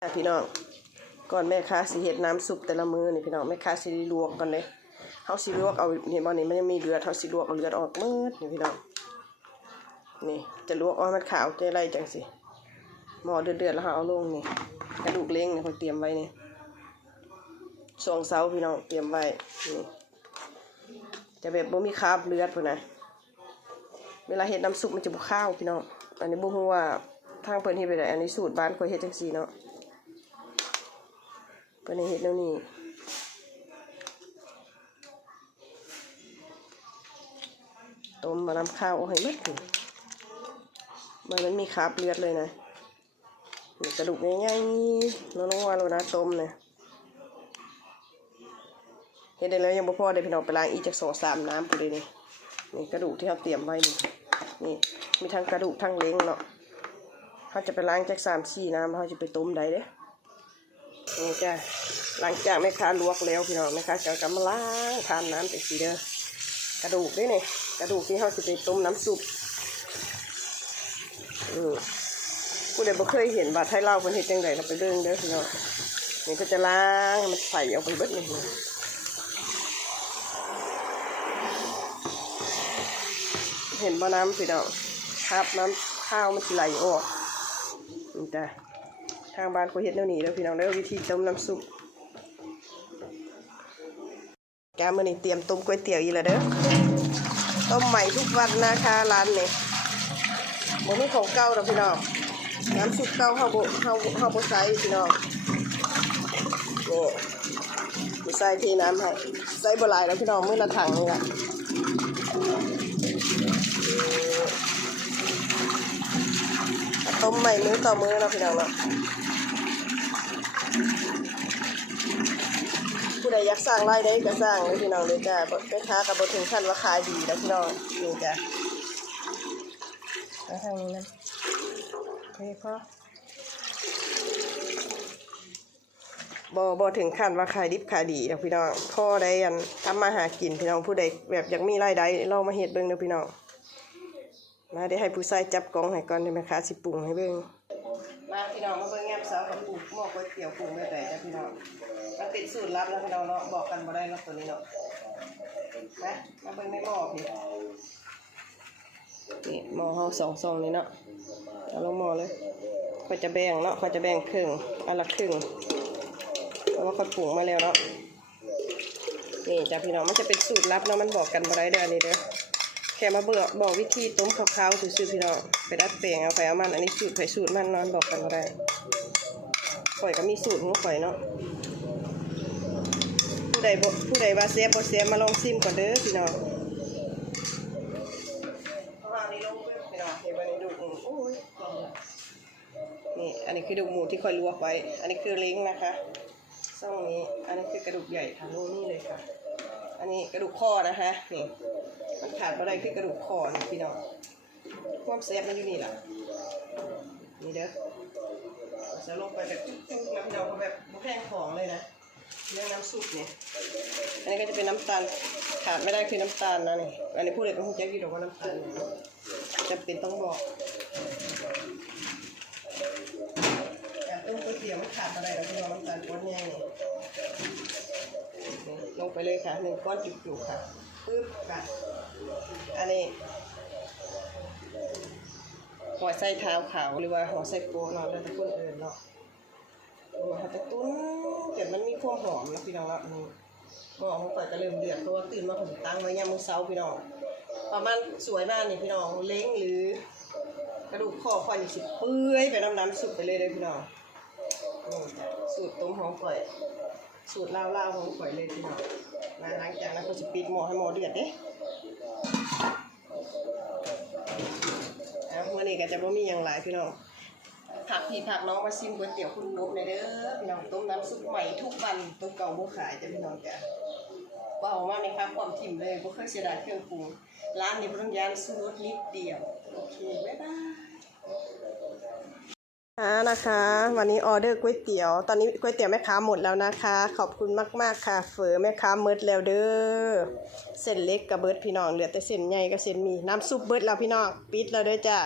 พี่น้องก่อนแม่ค้าสิเฮ็ดน้ำซุปแต่ละมื้อนี่พี่น้องแม่ค้าสิลวกก่อนเลยเฮาสิลวกเอานี่บ่นี่มันยังมีเลือดเฮาสิลวกเอาเลือดออกหมดนี่พี่น้องนี่จะลวกเอามันขาวจะไรจังสิหม้อเดือดๆแล้วเอาลงนี่กระดูกเล้งนี่เขาเตรียมไว้นี่2 เสาพี่น้องเตรียมไว้นี่จะแบบบ่มีคราบเลือดพุ่นน่ะเวลาเฮ็ดน้ำซุปมันจะบ่ข้าวพี่น้องอันนี้บ่ฮู้ว่าทางเพิ่นเฮ็ดไปได้อันนี้สูตรบ้านข่อยเฮ็ดจังซี่เนาะเพิ่นเฮ็ดแนวนี้ต้มมาน้ำข้าวเอาให้หมดมันมีคราบเลือดเลยนะนี่กระดูกใหญ่ๆน้องๆว่าแล้วนะต้มเนี่ยเฮ็ดได้แล้วยังบ่พอได้พี่น้องไปล้างอีกจัก2-3 น้ำพุ่นเลยนี่กระดูกที่เราเตรียมไว้นี่มีทั้งกระดูกทั้งเล้งเนาะเขาจะไปล้างจาก3-4 น้ำเขาจะไปต้มได้เด้นี่จ้ะหลังจากแม่ค้าลวกแล้วพี่น้องแม่ค้าจะกำมาล้างทานน้ำจากสีเด้อกระดูกด้วยนี่กระดูกที่เขาจะไปต้มน้ำซุปผู้ใดบ่เคยเห็นบาดไทยเล่าคนเฮ็ดจังไดเราไปเบิ่งเด้อพี่น้องนี่ก็จะล้างให้มันใส่เอาไปเบิดนี่เห็นบ่น้ำพี่น้องคราบน้ำข้าวมันสิไหลออกนี่จ้ะทางบ้านเขาเฮ็ดแนวนี้แล้วพี่น้องแล้ววิธีต้มน้ำซุปแกมื้อนี้เตรียมต้มก๋วยเตี๋ยวอีกแล้วเด้อต้มใหม่ทุกวันนะคะร้านนี้บ่มีของเก่าดอกพี่น้องน้ำซุปเก่าเฮาบ่ใส่พี่น้องนี่สิใส่ที่น้ำให้ใส่บ่หลายแล้วพี่น้องมื้อละถังนี่ล่ะต้มใหม่มื้อต่อมื้อเนาะพี่น้องเนาะผู้ใดอยากสร้างรายได้ก็สร้างเลยพี่น้องเลยจ้ะแม่ค้าก็บ่ถึงขั้นว่าขายดีแล้วพี่น้องนี่จ้ะทางนี้นะโอเคพอบ่ถึงขั้นว่าขายดิบขายดีแล้วพี่น้องพอได้ยันทำมาหากินพี่น้องผู้ใดแบบอยากมีรายได้ลองมาเฮ็ดเบิ่งเด้อพี่น้องมาได้ให้ผู้ชายจับกล่องให้ก่อนได้ไหมคะสิปรุงให้เบิ่งมาพี่น้องมาเบิ่งแง่สาวกับปรุงหม้อก๋วยเตี๋ยวปรุงแบบใดจ้ะพี่น้องมันเป็นสูตรลับแล้วพี่น้องเนาะบอกกันบ่ได้เนาะตัวนี้เนาะนะมาเบิ่งในหม้อพี่นี่หม้อเฮา2 ซองนี่เนาะเอาลงหม้อเลยเขาจะแบ่งเนาะเขาจะแบ่งครึ่งอันละครึ่งเพราะว่าเขาปรุงมาแล้วเนาะนี่จ้ะพี่น้องมันจะเป็นสูตรลับเนาะมันบอกกันบ่ได้เด้ออันนี้เด้อแค่มาบอกวิธีต้มคร่าวๆซื่อๆพี่น้องไปดัดแปลงเอาไปเอามันอันนี้สูตรไผสูตรมันนอนบอกกันบ่ได้ข่อยก็มีสูตรของข่อยเนาะผู้ใดว่าแซ่บบ่แซ่บมาลองชิมก่อนเด้อพี่น้องเอาอันนี้ลงพี่น้องเฮ็ดไว้ในดูโอ้ยนี่อันนี้คือดูหมูที่ข่อยลวกไว้อันนี้คือเล้งนะคะซ่องนี้อันนี้คือกระดูกใหญ่ทางนี้เลยค่ะอันนี้กระดูกคอนะคะนี่มันขาดบ่ได้คือกระดูกคอนี่พี่น้องความแซ่บมันอยู่นี่ล่ะนี่เด้อจะลงไปแบบจุ๊กๆนะพี่น้องแบบบ่แพงของเลยนะเรื่องน้ำซุปเนี่ยอันนี้ก็จะเป็นน้ำตาลขาดไม่ได้คือน้ำตาลนะนี่อันนี้พูดเลยเป็นคุณแจ๊คกี้บอกว่าน้ำตาลจำเป็นต้องบอกการต้มก๋วยเตี๋ยวไม่ขาดอะไรแล้วพี่น้องน้ำตาลก้อนแห้งลงไปเลยค่ะ1 ก้อนจุกๆค่ะปึ๊บค่ะอันนี้หัวไส้เท้าขาวหรือว่าหัวไส้โปเนาะแล้วแต่คนอื่นเนาะหัวเขาจะตุ้นเกิดมันมีความหอมนะพี่น้องละนี่หม้อของข่อยก็เริ่มเดือดเพราะว่าตื่นมาผมตั้งไว้ยามมื้อเช้าพี่น้องประมาณสวยมากนี่พี่น้องเล้งหรือกระดูกคอข่อยนี่สิเปื่อยไปน้ำซุปไปเลยพี่น้องสูตรต้มของข่อยสูตรลาวๆของข่อยเลยพี่น้องมาหลังจากนั้นก็จะปิดหม้อให้หม้อเดือดเด้วันนี้ก็จะบ่มีอย่างหลายพี่น้องผักพี่ผักน้องมาชิมก๋วยเตี๋ยวคุณนกเลยเด้อพี่น้องต้มน้ำซุปใหม่ทุกวันตัวเก่าบ่ขายจ้ะพี่น้องจ้ะว่าออกมาในครับความถิ่มเลยบ่เคยเสียดายเครื่องปรุงร้านนี้บ่ต้องย่านซื้อรสนิดเดียวโอเคบ๊ายบายนะคะวันนี้ออเดอร์ก๋วยเตี๋ยวตอนนี้ก๋วยเตี๋ยวแม่ค้าหมดแล้วนะคะขอบคุณมากๆค่ะเฝอแม่ค้าเมิดแล้วเด้อเส้นเล็กกับเบิดพี่น้องเหลือแต่เส้นใหญ่กับเส้นหมี่น้ำซุปเบิดแล้วพี่น้องปิดแล้วเด้อจ้ะ